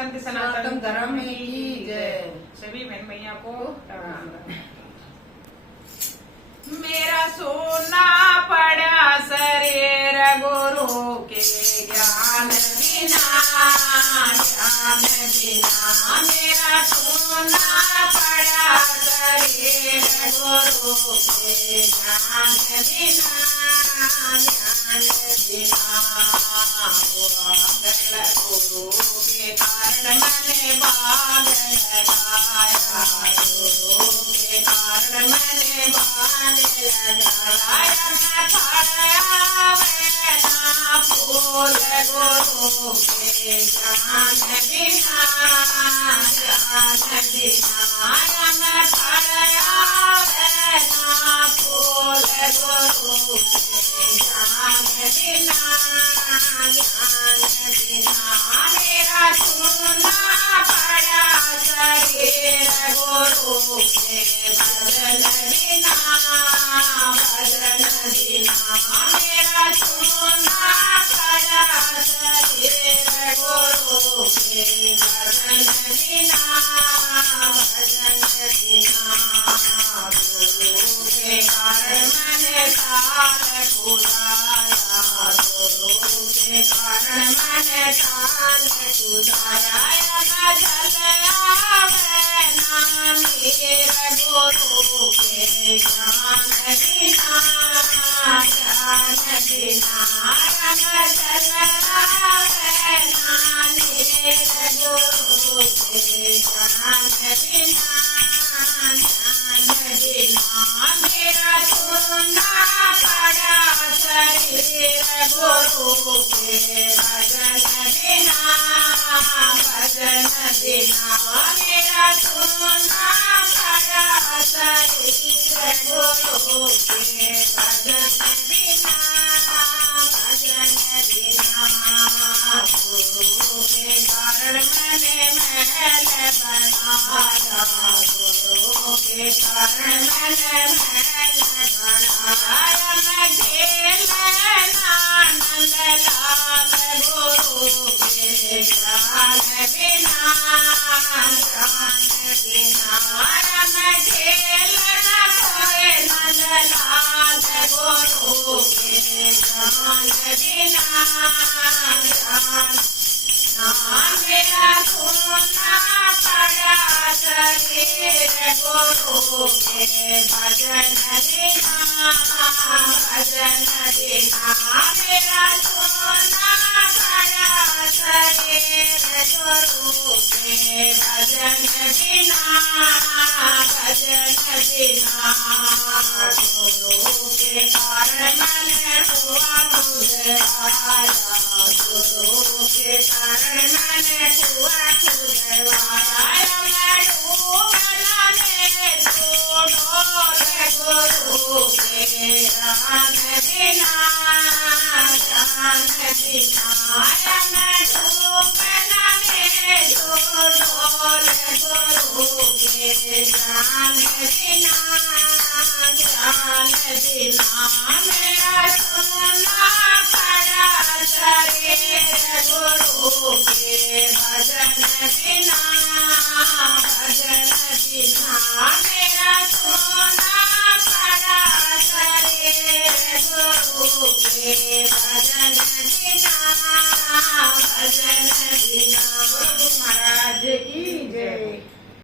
शांति सनातन धर्म की जय। सभी बहन भैया को मेरा सोना पड़ा शरीर गुरु के ज्ञान बिना, ज्ञान बिना। मेरा सोना पड़ा शरीर गुरु के ज्ञान बिना, ज्ञान बिना। गुरु के कारण मैंने बाग लगाया, गुरु के कारण मैंने बाग लगाया। मैं फड़या वैना फूल गुरु के ज्ञान बिना, ज्ञान बिना। मैं फड़या वैना फूल गुरु के ज्ञान बिना, ज्ञान बिना। मेरा सोना पड़ा शरीर गुरु के भजन बिना, भजन बिना। मेरा सोना पड़ा शरीर गुरु के भजन बिना, भजन बिना। गुरु के कारण मैंने ताल खुदाया, गुरु के कारण मैंने ताल खुदाया। मैं जलया वैना मेरे गुरु के ज्ञान बिना, ज्ञान बिना। मैं जलया वैना मेरे गुरु के ज्ञान बिना, ज्ञान बिना। मेरा सोना पड़ा शरीर गुरु के भजन बिना, भजन बिना। मेरा सोना पड़ा शरीर गुरु के भजन बिना, भजन बिना। गुरु के कारण मैंने महल बनाया, गुरु के कारण मैंने महल बनाया। मैं झेलना नंद लाल गुरु के ज्ञान बिना, ज्ञान बिना। मैं झेलना कोई नंद लाल गुरु के ज्ञान बिना, ज्ञान। मेरा सोना पड़ा शरीर गुरु के भजन बिना, भजन बिना। मेरा सोना पड़ा शरीर गुरु के भजन बिना, भजन बिना। गुरु के कारण मैंने हुआ मुझे आया, गुरु के कारण मैंने हुआ खुलवाया। मैं डूबना में डोल गुरु के ज्ञान बिना, ज्ञान बिना। मैं डूबना में डोल गुरु के ज्ञान बिना, ज्ञान बिना। मेरा सोना पड़ा शरीर गुरु के भजन बिना, भजन बिना। मेरा सोना पड़ा शरीर गुरु के भजन बिना, भजन बिना। गुरु महाराज